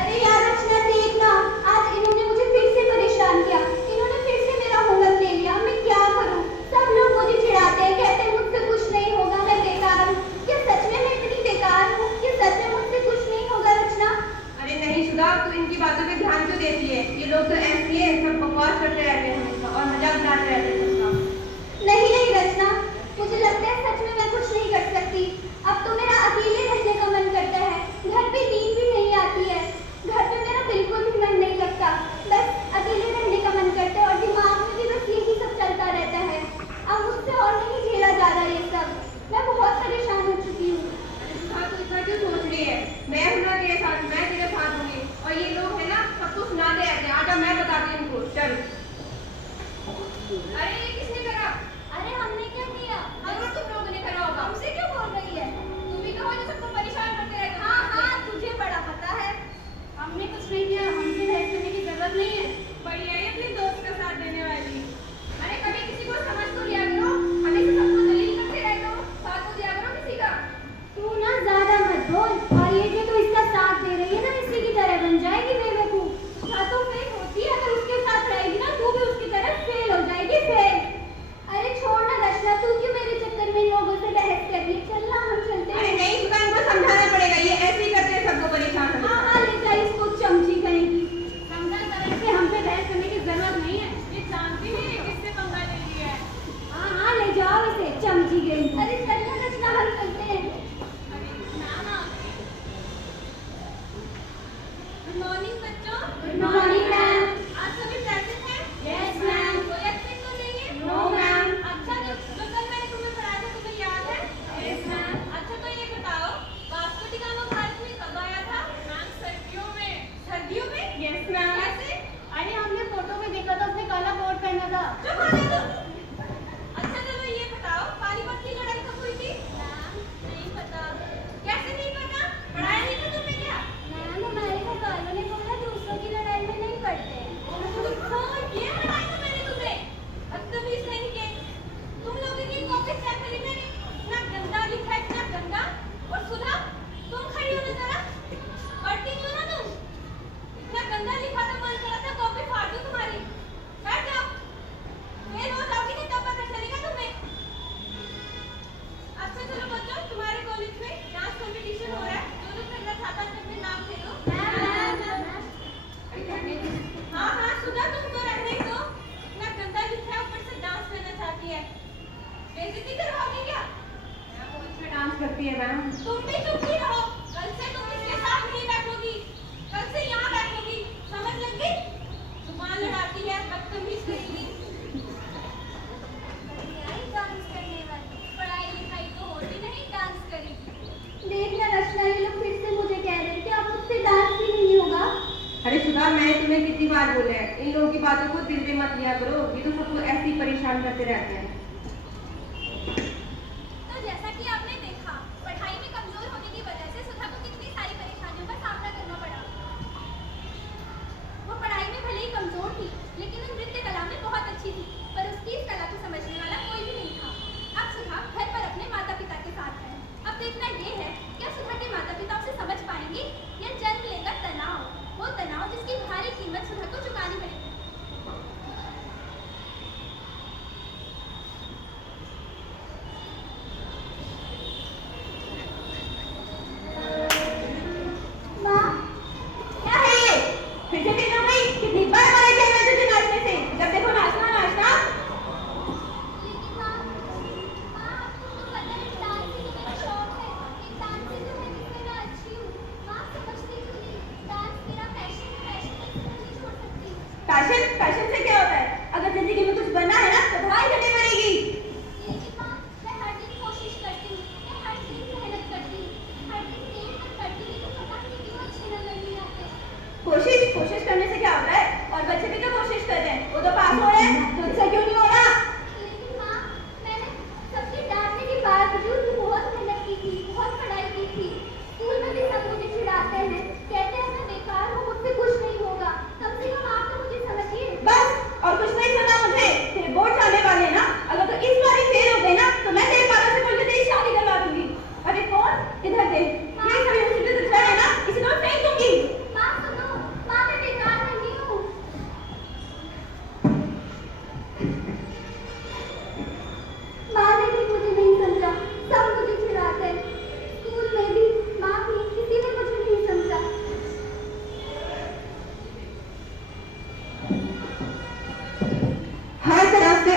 अरे यार रचना देखना, आज इन्होंने मुझे फिर से परेशान किया। इन्होंने फिर से मेरा होमवर्क ले लिया। मैं क्या करूं? सब लोग मुझे चिढ़ाते हैं, कहते हैं मुझसे कुछ नहीं होगा, मैं बेकार हूँ। क्या सच में मैं इतनी बेकार हूँ? क्या सच में मुझसे कुछ नहीं होगा रचना? अरे नहीं सुधा, तू इनकी बातों पे ध्यान क्यों देती है? ये लोग तो ऐसे ही सब बकवास करते रहते हैं हमेशा और मजाक उड़ाते रहते हैं सबका। नहीं नहीं रचना, मुझे लगता है सच में मैं कुछ नहीं कर सकती। अब तो मेरा अकेले रहने का मन करता है। घर पे नींद भी नहीं आती है। घर पे मेरा बिल्कुल भी मन नहीं लगता। बस अकेले रहने का मन करता है और दिमाग में भी बस यही सब चलता रहता है। अब मुझसे और नहीं झेला जा रहा ये सब। मैं बहुत परेशान हो चुकी हूँ। अरे सुधा, तू इतना क्यों सोच रही है? मैं हूं ना तेरे साथ, मैं तेरे साथ हूँगी। और ये लोग है ना, सबको सुना दे रहते हैं। आजा मैं बताती हूँ इनको, चल। अरे ये किसने करा? अरे हमने क्या किया? जरूर तुम लोगों ने करा होगा। हमसे क्यों बोल रही है? तुम ही तो हो जो सबको परेशान करते रहते हो। हाँ हाँ, तुझे बड़ा पता है। हमने कुछ नहीं किया, हमसे बहस करने की जरूरत नहीं है। बढ़िया है अपने दोस्त का साथ देने वाली। अरे कभी किसी को समझ तो लिया करो, हमेशा सबको दलील करते रहते हो। साथ तो दिया करो किसी का। तू ना ज्यादा मत बोल। और ये जो तू इसका साथ दे रही है ना, इसी की तरह बन जाएगी बेवकूफ। हाँ तो फेल होती है, अगर उसके साथ रहेगी ना तू भी उसकी तरह फेल हो जाएगी, फेल। अरे छोड़ ना रचना, तू क्यों मेरे चक्कर में इन लोगों से बहस कर रही है? चल ना हम चलते हैं। अरे नहीं सुधा, इनको समझाना पड़ेगा, ये ऐसे ही करते हैं सबको परेशान करते हाँ हैं। हाँ, ले जा इसको, चमची कहेगी। समझा तरह से हमसे बहस करने की जरूरत नहीं है। ये जानती नहीं है किससे पंगा ले लिया है। हाँ हाँ, ले जाओ इसे, चमची गई। अरे चल ना रचना, हम चलते हैं। अरे ना ना। गुड मॉर्निंग बच्चों। Good morning ma'am. आज सभी प्रेजेंट हैं? Yes ma'am. कोई एब्सेंट तो नहीं है? No ma'am. अच्छा, जो कल मैंने तुम्हें पढ़ाया था तुम्हें याद है? Yes ma'am. अच्छा तो ये बताओ, वास्को डी गामा भारत में कब आया था? मैम सर्दियों में। सर्दियों में? Yes ma'am. कैसे? अरे हमने फोटो में देखा था, उसने काला कोट पहना था। चुप हो जा तुम। अच्छा चलो ये बताओ, पानीपत की लड़ाई कब हुई थी? मैम नहीं पता। कैसे नहीं पता? पढ़ाया नहीं था तुमने क्या? मैम हमारे घर वालों ने बोला दूसरों की लड़ाई में नहीं पड़ते। तो ये पढ़ाया था मैंने तुम्हें? बदतमीज नहीं के। तुम लोगों की कॉपी चेक करी मैंने, इतना गंदा लिखा है, इतना गंदा। और सुधा, तुम खड़ी हो ना जरा, पढ़ती नहीं हो ना तुम? इतना गंदा लिखा था, मन करा था कॉपी फाड़ दूं तुम्हारी। बैठ जाओ, फेल हो जाओगी नहीं तब पता चलेगा तुम्हें। अच्छा चलो बच्चों, तुम्हारे कॉलेज में डांस कंपटीशन हो रहा है, जो लोग करना चाहता है अपने नाम दे दो। हाँ हाँ सुधा, तुमको रहने दो। इतना गंदा लिखा है, ऊपर से डांस करना चाहती है। बेइज्जती करवाओगी क्या? मैं बहुत अच्छा डांस करती है मैम। तुम भी चुप ही रहो। कल से तुम इसके साथ नहीं बैठोगी, कल से यहाँ बैठोगी, समझ लग गई? जुबान लड़ाती है, बदतमीज करेगी। डांस करने वाली, पढ़ाई लिखाई तो होती नहीं, डांस करेगी। देखना रचना, ये लोग फिर से मुझे कह रहे हैं कि अब मुझसे डांस भी नहीं होगा। अरे सुधा, मैं तुम्हें कितनी बार बोला है, इन लोगों की बातों को दिल पे मत लिया करो, ये तो सबको ऐसे ही परेशान करते रहते हैं। तो जैसा कि आपने देखा, पढ़ाई में कमजोर होने की वजह से सुधा को कितनी सारी परेशानियों का सामना करना पड़ा। वो पढ़ाई में भले ही कमजोर थी, लेकिन वो नृत्य कला में बहुत अच्छी थी, पर उसकी इस कला को समझने वाला कोई भी नहीं था। अब सुधा घर पर अपने माता पिता के साथ है। अब देखना ये है, क्या सुधा के माता पिता उसे समझ पाएंगे या जन्म लेगा तनाव, वो तनाव जिसकी भारी कीमत सुधा को चुकानी पड़ेगी। माँ, क्या है ये? फिर से फेल हो गई? कितनी बार मना किया मैंने तुझे नाचने से? जब देखो नाचना नाचना। लेकिन माँ, आपको तो पता है डांस से तो मेरा शौक है, एक डांसर तो है जिसमें मैं अच्छी हूँ। माँ समझती क्यों नहीं? डांस मेरा पैशन है, पैशन मैं इसे नहीं छोड़ सकती। पैशन? पैशन से क्या होता है? अगर जिंदगी में कुछ बनना है ना तो पढ़ाई करनी पड़ेगी। लेकिन माँ, मैं हर दिन कोशिश करती हूँ, मैं हर दिन मेहनत करती हूँ, हर दिन मेहनत करती हूँ, लेकिन पता नहीं क्यों अच्छे नंबर नहीं आते। कोशिश करने से क्या होता है? और बच्चे भी तो कोशिश करते हैं, वो तो पास हो रहे हैं, तुझसे क्यों नहीं हो रहा? लेकिन माँ, मैंने सबके डांटने के बावजूद भी बहुत मेहनत की थी, बहुत पढ़ाई की थी। स्कूल में भी सब मुझे चिढ़ाते हैं, कहते हैं मैं बेकार हूँ, मुझसे कुछ नहीं होगा। कम से कम आप तो मुझे समझिए। बस, और कुछ नहीं सुना मुझे। तेरे बोर्ड आने वाले हैं ना, अगर तो इस बार ही फेल हो गई ना तो मैं तेरे पापा से बोल के तेरी शादी करवा दूंगी। अरे कौन? इधर देख, ये सभी मुसीबत है ना, इसे तो मैं फेंक दूंगी। माँ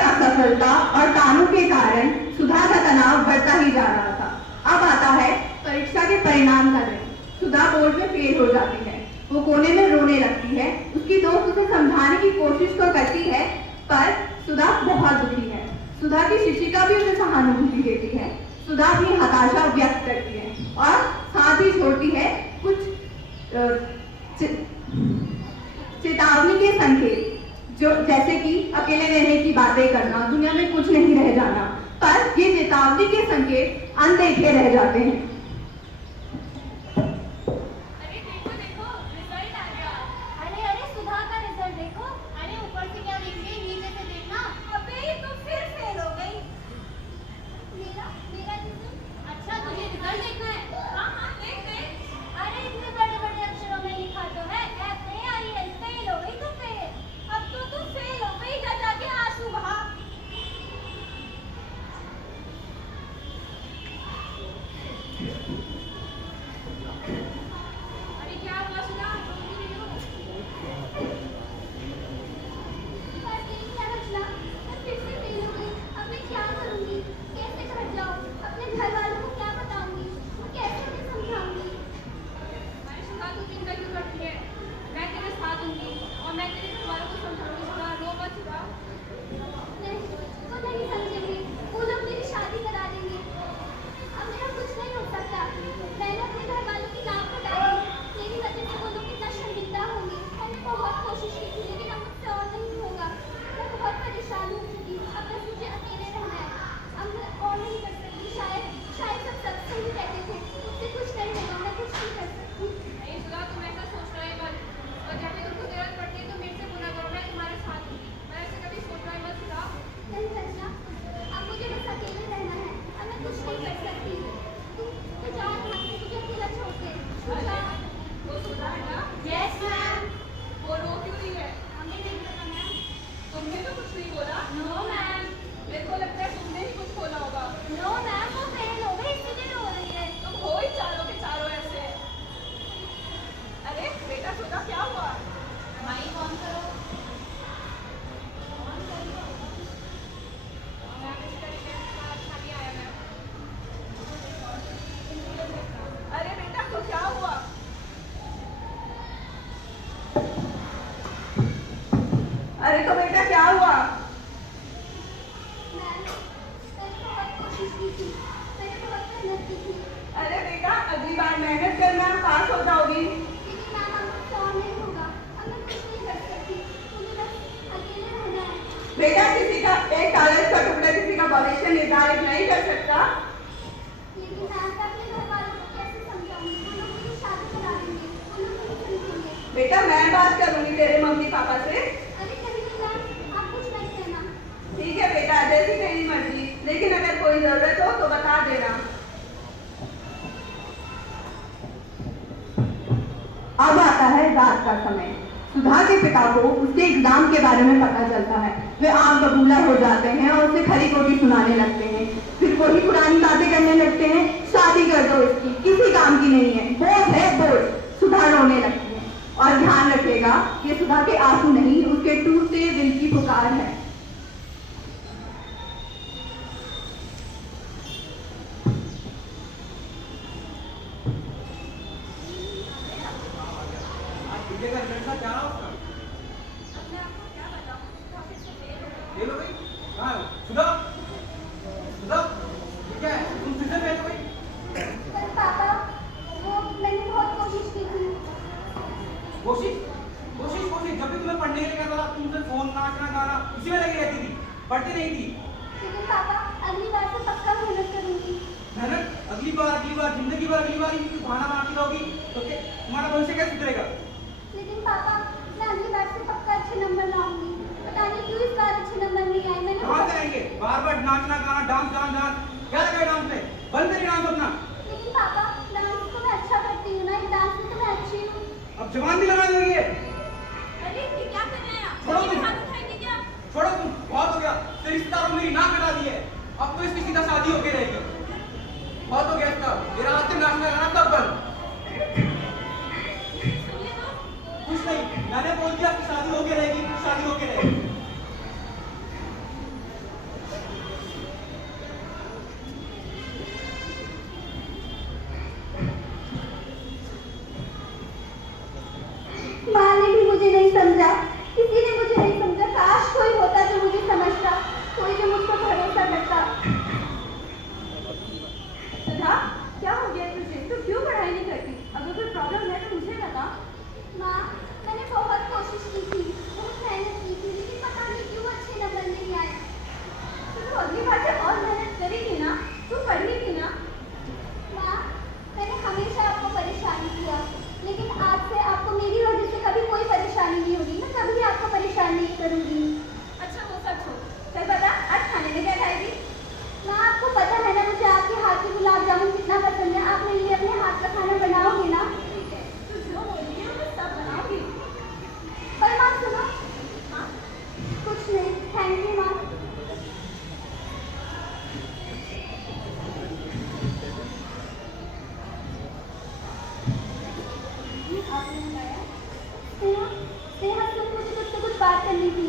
असफलता और तानों के कारण सुधा का तनाव बढ़ता ही जा रहा था। अब आता है परीक्षा के परिणाम का दिन। सुधा बोर्ड में फेल हो जाती है। वो कोने में रोने लगती है। उसकी दोस्त उसे समझाने की कोशिश तो करती है, पर सुधा बहुत दुखी है। सुधा की शिक्षिका भी उसे सहानुभूति देती है। सुधा अपनी हताशा व्यक्त करती है और साथ ही छोड़ती है कुछ चेतावनी के संकेत, जो जैसे कि अकेले रहने की बातें करना, दुनिया में कुछ नहीं रह जाना। पर ये चेतावनी के संकेत अनदेखे रह जाते हैं। अरे देखो देखो, रिजल्ट आ गया। अरे अरे, सुधा का रिजल्ट देखो। अरे ऊपर से क्या देख रही है, नीचे से देखना। अबे ये तो फिर फेल हो गई। मेरा मेरा रिजल्ट? अच्छा, तुझे रिजल्ट देखना है? हाँ हाँ, देख देख। अरे इतने बड़े बड़े अक्षरों में लिखा तो है FAIL, फेल हो गई तो फेल। अब तो तू फेल हो गई, जा जाके आंसू बहा। अरे क्या हुआ सुधा, रो क्यों रही हो? बस यही क्या रचना, मैं फिर से फेल हो गई। अब मैं क्या करूंगी? कैसे घर जाऊं? अपने घर वालों को क्या बताऊंगी? कैसे उन्हें समझाऊंगी? अरे सुधा, तू चिंता क्यों करती है? मैं तेरे साथ दूंगी और मैं तेरे घर वालों को समझाऊंगी। सुधा, रो मत सुधा। नहीं, वो नहीं समझेंगे। वो लोग मेरी शादी करा देंगे। अब मेरा कुछ नहीं हो सकता। मैंने अपने घर वालों की नाक कटाई। मेरी वजह से वो लोग कितना शर्मिंदा होंगे। मैंने बहुत कोशिश की थी, लेकिन अब मुझसे और नहीं होगा। मैं बहुत परेशान हो चुकी हूँ। अब बस मुझे अकेले रहना है। अब मैं और नहीं कर सकती। शायद सब सत्संग ही कहते थे, मुझसे कुछ नहीं होगा, मैं कुछ नहीं कर सकती। नहीं सुधा, तुम ऐसा सोचना ही मत। और जब भी तुमको जरूरत पड़ती है तो मेरे से बोला करो, मैं तुम्हारे साथ हूँ। मैं ऐसे कभी सोचना ही मत सुधा। नहीं रचना, अब मुझे बस अकेले रहना है। अब मैं कुछ नहीं कर सकती। तू जा यहाँ से, मुझे अकेला छोड़ दे। तू जा। वो सुधा है ना? Yes ma'am. वो रो क्यों रही है? हमें नहीं पता मैम। तुमने तो कुछ नहीं बोला। No ma'am. मेरे को लगता है तुमने ही कुछ बोला होगा। नो मैम, वो फेल हो गई इसलिए रो रही है। तुम हो ही चारों के चारों ऐसे। अरे बेटा सुधा, क्या हुआ? माइक ऑन करो। मैम, इसका रिजल्ट का अच्छा नहीं आया मैम। अरे बेटा, तो क्या हुआ? अरे तो बेटा, क्या हुआ? मैम, मैंने बहुत कोशिश की थी। मैंने बहुत मेहनत की थी। अरे बेटा, अगली बार मेहनत करना, पास हो जाओगी। लेकिन मैम, अब मुझसे और नहीं होगा। अब मैं कुछ नहीं कर सकती। मुझे बस अकेले रहना है। बेटा, किसी का एक कागज का टुकड़ा किसी का भविष्य निर्धारित नहीं कर सकता। लेकिन मैम, मैं अपने घर वालों को कैसे समझाऊंगी? वो लोग मुझे शादी करा देंगे। वो लोग नहीं समझेंगे। बेटा, मैं बात करूंगी तेरे मम्मी पापा से। अरे नहीं मैम, आप कुछ नहीं कहना। ठीक है बेटा, जैसी तेरी मर्जी, लेकिन अगर कोई जरूरत हो तो बता देना। अब आता है रात का समय। सुधा के पिता को उसके एग्जाम के बारे में पता चलता है। वे आग बबूला हो जाते हैं और उसे खरी खोटी सुनाने लगते हैं। फिर वही पुरानी बातें करने लगते हैं, शादी कर दो इसकी, किसी काम की नहीं है, बोझ है बोझ। सुधा रोने लगती है। और ध्यान रखिएगा, ये सुधा के आंसू नहीं, उसके टूटते दिल की पुकार है। विजय का रिजल्ट था, क्या रहा उसका? अब मैं आपको क्या बताऊं, सुधा फिर से फेल हो गई। फेल हो गई? कहाँ है वो? सुधा? सुधा? ये क्या है? तुम फिर से फेल हो गई? पर पापा, वो मैंने बहुत कोशिश की थी। कोशिश? कोशिश कोशिश, जब भी तुम्हें पढ़ने के लिए कहता था तुम सिर्फ फोन, नाचना, गाना इसी में लगी रहती थी, पढ़ती नहीं थी। लेकिन पापा, अगली बार से पक्का मेहनत करूंगी। मेहनत? अगली बार, जिंदगी भर अगली बार ही बहाना बनाती रहोगी तो क्या तुम्हारा भविष्य कैसे सुधरेगा? लेकिन पापा, मैं अगली बार से पक्का अच्छे नंबर लाऊंगी। पता नहीं क्यों इस बार अच्छे नंबर नहीं आए। मैंने कहाँ से आएंगे? बार बार नाचना, गाना, डांस डांस डांस, क्या लगा डांस में? बंद करिए डांस अपना। लेकिन पापा, डांस तो मैं अच्छा करती हूँ ना, डांस में तो मैं अच्छी हूँ। अब जवान भी लगा दोगी ये? अरे ये क्या कर रहे हैं आप? छोड़ो ये तुम। हाथ उठाएंगे क्या? छोड़ो तुम, बहुत हो गया। तेरे रिश्तेदारों में मेरी नाक कटा दी है। अब तो इसकी सीधा शादी होके रहेगी। बहुत हो गया इसका। तेरा हाथ से नाचना गाना कब बंद? सुनिए तो। कुछ नहीं, मैंने बोल दिया कि शादी होके रहेगी, शादी होके रहेगी। सुधा, किसी ने मुझे नहीं समझा। काश कोई होता जो मुझे समझता, कोई जो मुझ पर भरोसा करता। सुधा, क्या हो गया तुझे? तू क्यों पढ़ाई नहीं करती? अगर कोई प्रॉब्लम है तो मुझे बता। माँ, मैंने बहुत कोशिश की थी, बहुत मेहनत की थी, लेकिन पता नहीं क्यों अच्छे नंबर नहीं आए। तो तू अगली बार से और मेहनत करेगी ना? तू पढ़ेगी ना? माँ, मैंने हमेशा आपको परेशान किया, लेकिन आज से आपको मेरी वजह से कभी कोई परेशानी नहीं होगी। मैं कभी आपको परेशान नहीं करूँगी। अच्छा वो सब छोड़, चल बता आज खाने में क्या खाएगी? माँ, आपको पता है ना मुझे आपके हाथ के गुलाब जामुन कितना पसंद है। आप मेरे लिए अपने हाथ का खाना बनाओगे ना? ठीक है, तू जो बोलेगी मैं सब बनाऊंगी। पर माँ सुनो। हाँ? कुछ नहीं, थैंक यू माँ। आपने बताया? स्नेहा, स्नेहा सुन, मुझे तुझसे कुछ बात करनी थी।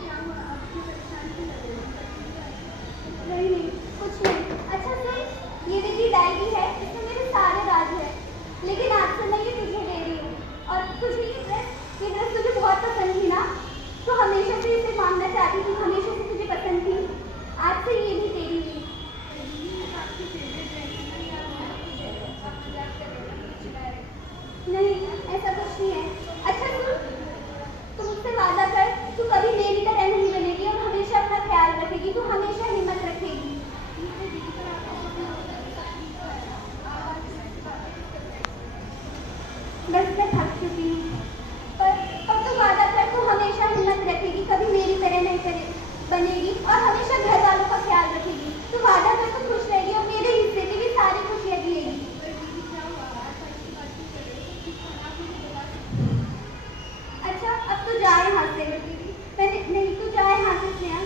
क्या हुआ? आप क्यों परेशान क्यों लग रही हो? नहीं, कुछ नहीं। अच्छा सुन, ये मेरी डायरी है, इसमें मेरे सारे राज है, लेकिन आज से मैं ये तुझे दे रही हूँ। और तुझे ये ड्रेस तुझे बहुत पसंद थी ना? तो हमेशा से इसे मांगना चाहती थी, हमेशा से तुझे पसंद थी। आज से ये भी तेरी हुई। आपकी फेवरेट ड्रेस है ना? या आप मजाक कर रहे हो ना? कुछ चिल्ला रहे हो? नहीं, ऐसा कुछ नहीं है। अच्छा सुन, तू मुझसे वादा कर, तू कभी मेरी तरह नहीं बनेगी और हमेशा अपना ख्याल रखेगी। तू हमेशा हिम्मत रखेगी। बस मैं थक चुकी हूँ। पर तू वादा कर, तू हमेशा हिम्मत रखेगी, कभी मेरी तरह नहीं बनेगी और हमेशा घर वालों का ख्याल रखेगी। तू वादा कर, तू खुश रहेगी और मेरे हिस्से की भी सारी खुशियाँ दिएगी। अच्छा, अब तू जा यहाँ से। मैंने नहीं, तू जा यहाँ से स्नेहा।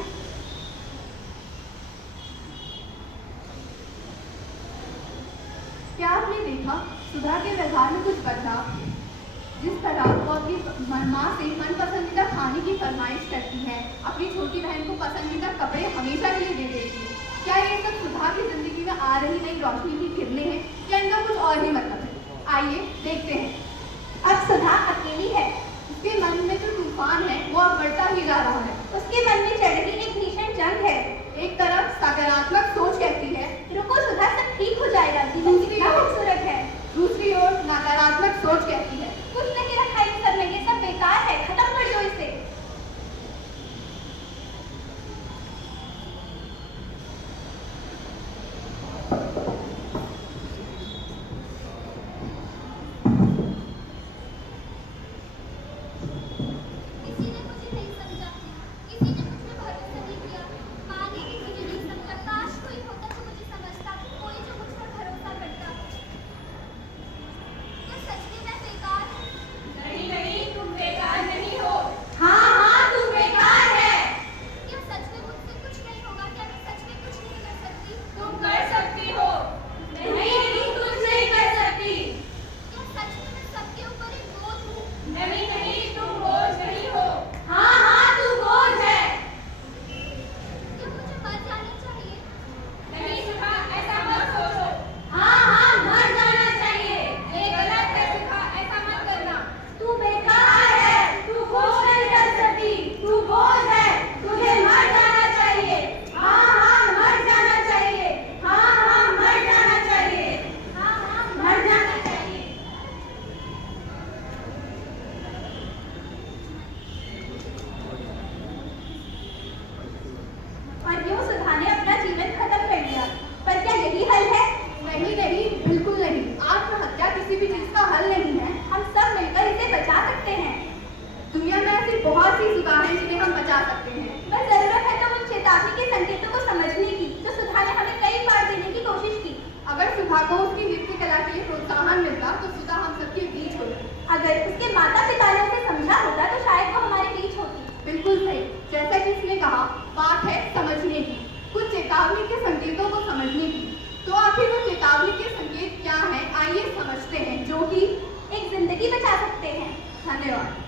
क्या आपने देखा सुधा के व्यवहार में कुछ बदलाव? जिस तरह वो अपनी माँ से मनपसंदीदा खाने की फरमाइश करती है, अपनी छोटी बहन को पसंदीदा कपड़े हमेशा के लिए दे देती है, क्या ये सब सुधा की जिंदगी में आ रही नई रोशनी की किरणें हैं या इनका कुछ और ही मतलब है? आइए देखते हैं। अब सुधा अकेली है। उसके मन में जो तूफान है वो अब बढ़ता ही जा रहा है। उसके मन में चढ़ रही एक भीषण जंग है। एक तरफ सकारात्मक सोच कहती है रुको सुधा, सब ठीक हो जाएगा, जीवन दूसरी कितना ओर- खूबसूरत है। दूसरी ओर नकारात्मक सोच कहती है कुछ नहीं रखा इन सब में, ये सब बेकार है, खत्म कर दो इसे। किसी ने मुझे नहीं समझा, किसी ने मुझ पे भरोसा नहीं किया। माँ ने भी मुझे नहीं समझा। काश कोई होता जो मुझे समझता, कोई जो मुझ पर भरोसा करता। क्या सच में मैं बेकार हूँ? नहीं नहीं, तुम बेकार नहीं हो। हाँ हाँ तू बेकार है। क्या सच में मुझसे कुछ नहीं होगा? क्या मैं सच में कुछ नहीं कर सकती? तुम कर सकती हो। नहीं कुछ नहीं कर सकती। क्या सच में मैं सबके ऊपर एक बोझ हूँ? नहीं नहीं, तुम बोझ नहीं हो। हाँ हाँ तू बोझ है। क्या मुझे मर जाना चाहिए? नहीं सुधा, ऐसा मत सोचो। हाँ हाँ मर जाना चाहिए। ये गलत है सुधा, ऐसा मत करना। तू बेकार है, तू कुछ नहीं कर सकती, तू बोझ है, तुझे मर जाना चाहिए। हाँ हाँ मर जाना चाहिए। हाँ हाँ मर जाना चाहिए। हाँ हाँ मर जाना चाहिए। और यूं सुधा ने अपना जीवन खत्म कर लिया। पर क्या यही हल है? नहीं नहीं, बिल्कुल नहीं। आत्महत्या किसी भी चीज का हल नहीं है। हम सब मिलकर इसे बचा सकते हैं। दुनिया में ऐसी बहुत सी सुधा हैं जिन्हें हम बचा सकते हैं। बस जरूरत है तो उन चेतावनी के संकेतों को समझने की, जो सुधा ने हमें कई बार देने की कोशिश की। अगर सुधा को उसकी नृत्य कला के लिए प्रोत्साहन मिलता तो सुधा हम सबके बीच होती। अगर उसके माता पिता ने उसे समझा होता तो शायद वो हमारे बीच होती। बिल्कुल सही। जैसा कि इसने कहा, बात है समझने की, कुछ चेतावनी के संकेतों को समझने की। तो आखिर वो चेतावनी के संकेत क्या हैं? आइए समझते हैं, जो कि एक जिंदगी बचा सकते हैं। धन्यवाद।